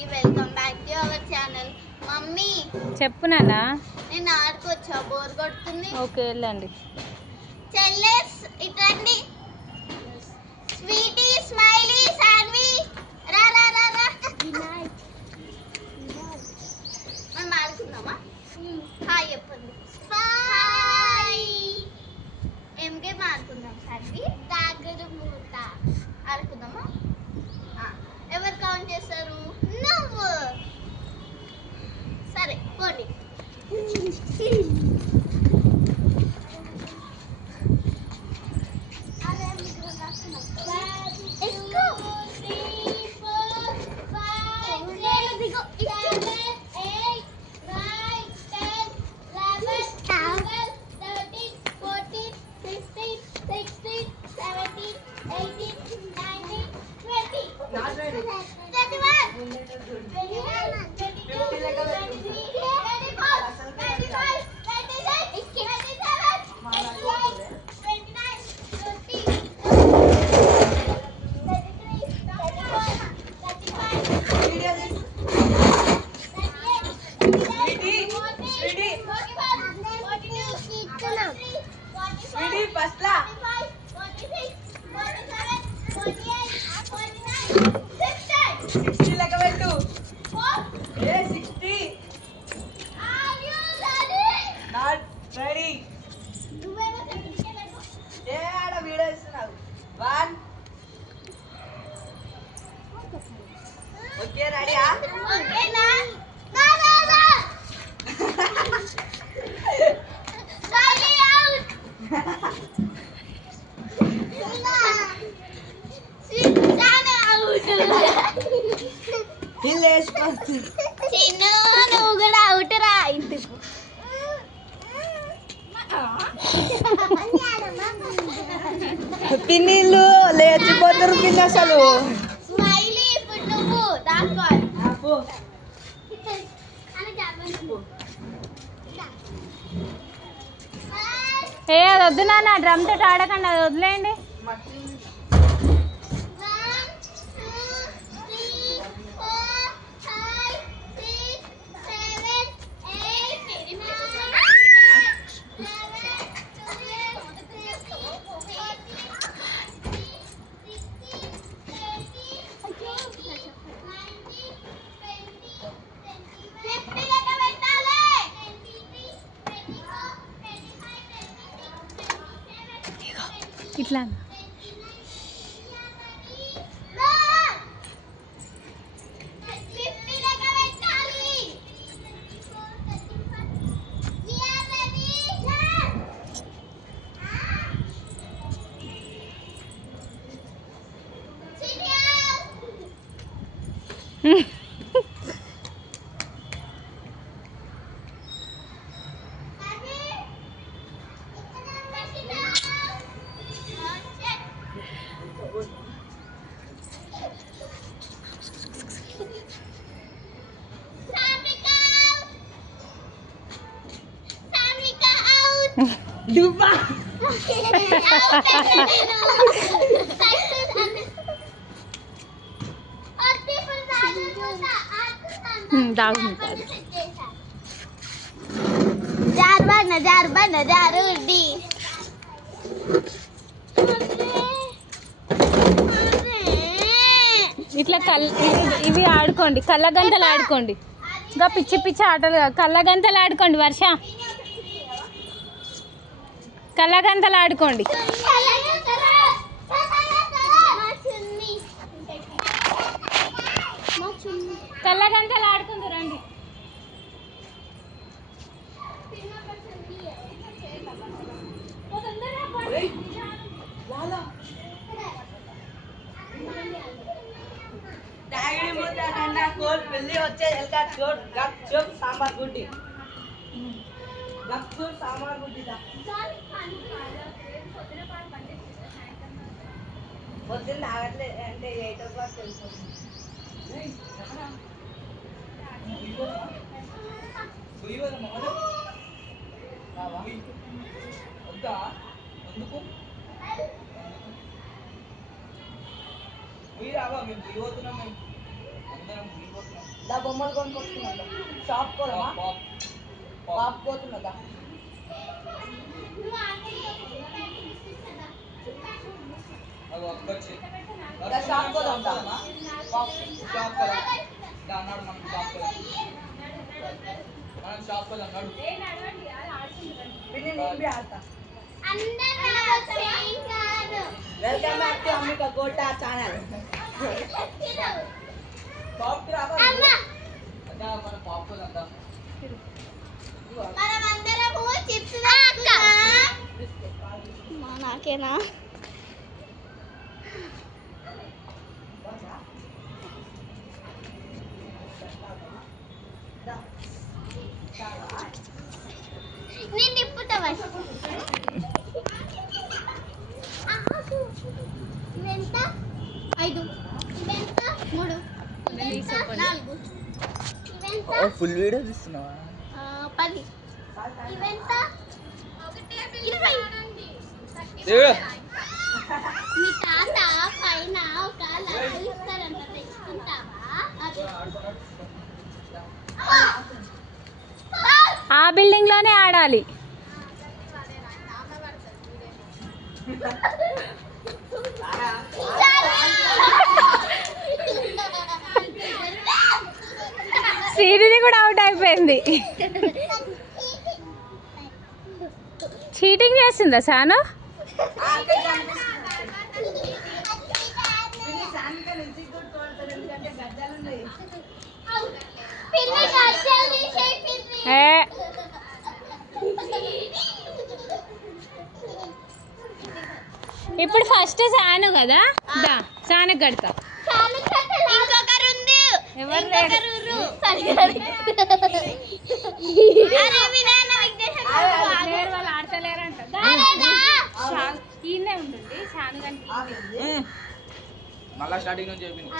అందరికి welcome back to our channel. Mummy చెప్పు నాన్న. నేను ఆడుకోవచ్చా? బోర్ కొడుతుంది. ఓకే వెళ్ళండి. చెల్లెస్ ఇట్రండి. స్వీటీ, స్మైలీ, సాన్వి రా రా రా రా. మనం ఆడుకుందామా? హాయ్ చెప్పండి. హాయ్. ఏం గేమ్ ఆడుకుందాం సాన్వి? తాగుడు మూత ఆడుకుందామా? ఎవరు కౌంట్ చేస్తారు? నువ్వు. సరే పోనీ. నువ్వు కూడా అవుట్ రా. ఇంటికి పిన్నిళ్ళు లేచిపోతారు పిన్ని అసలు. స్మైలీ ఇప్పుడు నువ్వు దాక్కోవాలి. ఏ అది వద్దు నాన్న, డ్రమ్ తోటి ఆడకండి, అది వదిలేయండి. ఇట్లా దాగుంటారు. జారుడి ఇట్లా ఇవి ఆడుకోండి, కళ్ళగంతలు ఆడుకోండి. ఇంకా పిచ్చి పిచ్చి ఆటలు కళ్ళగంతలు ఆడుకోండి. వర్ష కళ్ళగంతలు ఆడుకోండి. కళ్ళగంతలు ఆడుకుందరు రండి. సాంబార్ గుడ్డి సాంబార్ గుడ్డి పొద్దున్న తాగట్లేదు అంటే 8 o'clock వెళ్ళిపోతుంది. మీరు రావా? మేము పోతున్నాం. దా బొమ్మలు కొనుక్కొచ్చుకున్నా షాప్ పోదామా పాప్ పోతున్నా షాప్ పోదాం welcome back to Ammika Kota channel నాకేనా నేను తిప్పుతావా ఇవెంత 5 ఇవెంత 3 ఇవెంత 4 ఇవెంత ఫుల్ వీడియో తీస్తున్నావా 10 ఇవెంత 20 మీ తాత పైన ఒక లక్ష ఇస్తారంట తెచ్చుకుంటావా ఆ బిల్డింగ్ లోనే ఆడాలి. శ్రీనిధి కూడా అవుట్ అయిపోయింది. చీటింగ్ చేస్తుందా సాను? ఇప్పుడు ఫస్ట్ సాను కదా, దా సాను కడతా. వాళ్ళు ఆడతలేరంట. ఈయనే ఉంటుంది సాను కంటే మళ్ళా స్టార్టింగ్ నుంచి చెప్పింది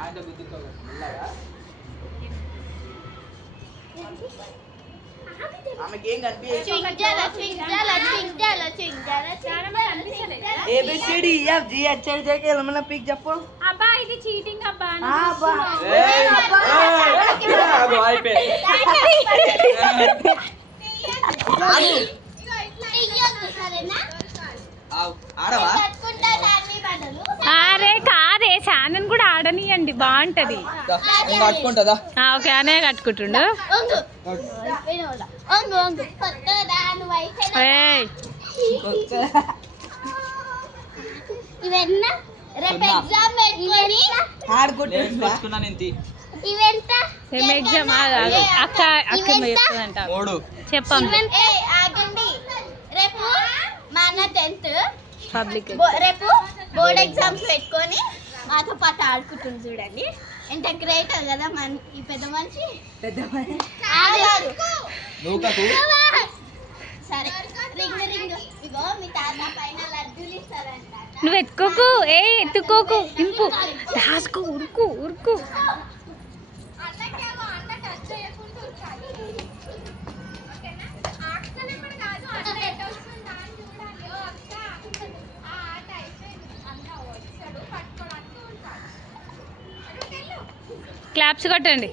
ఆయన గుద్దుకోవాలి ఆమెకి ఏం A B C D F G H I J K L మన పిక్ చెప్పు. అబ్బా ఇది చీటింగ్ అబ్బా. అరే కాదే సానన్ కూడా ఆడనియండి, బాగుంటది. ఓకే అనే కట్టుకుంటుండు. ఎగ్జామ్ అక్క అక్క చెప్తుందంట చెప్పండి. రేపు మన 10th పబ్లిక్ రేపు బోర్డ్ ఎగ్జామ్స్ పెట్టుకొని మాతో పాటు ఆడుకుంటుంది చూడండి. ఎంత గ్రేట్ కదా మన ఈ పెద్ద మనిషి. సరే రింగ్ రింగ్ ఇగో మీ తాత పైన లడ్డూలు ఇస్తారంట. నువ్వు ఎత్తుకోకు, ఏ ఎత్తుకోకు, ఇంపు దాసుకో, ఉరుకు ఉరుకు. క్లాప్స్ కొట్టండి.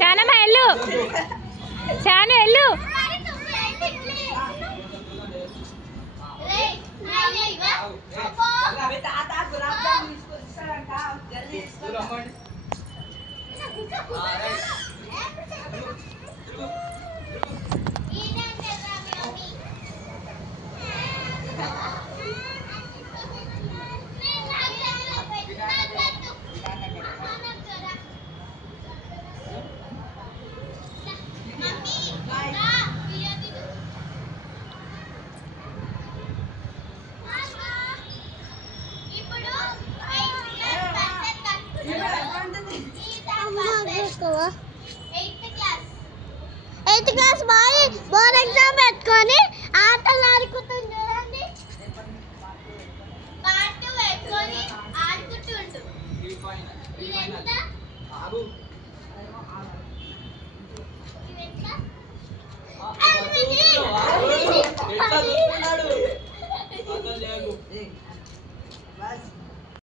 శానమ్మ వెళ్ళు, శాను వెళ్ళు. Eighth class boy board exam పెట్టుకొని ఆటలు ఆడుకుంటుంది చూడండి. పార్ట్ పెట్టుకొని ఆడుకుంటుండు. ఇది ఎంత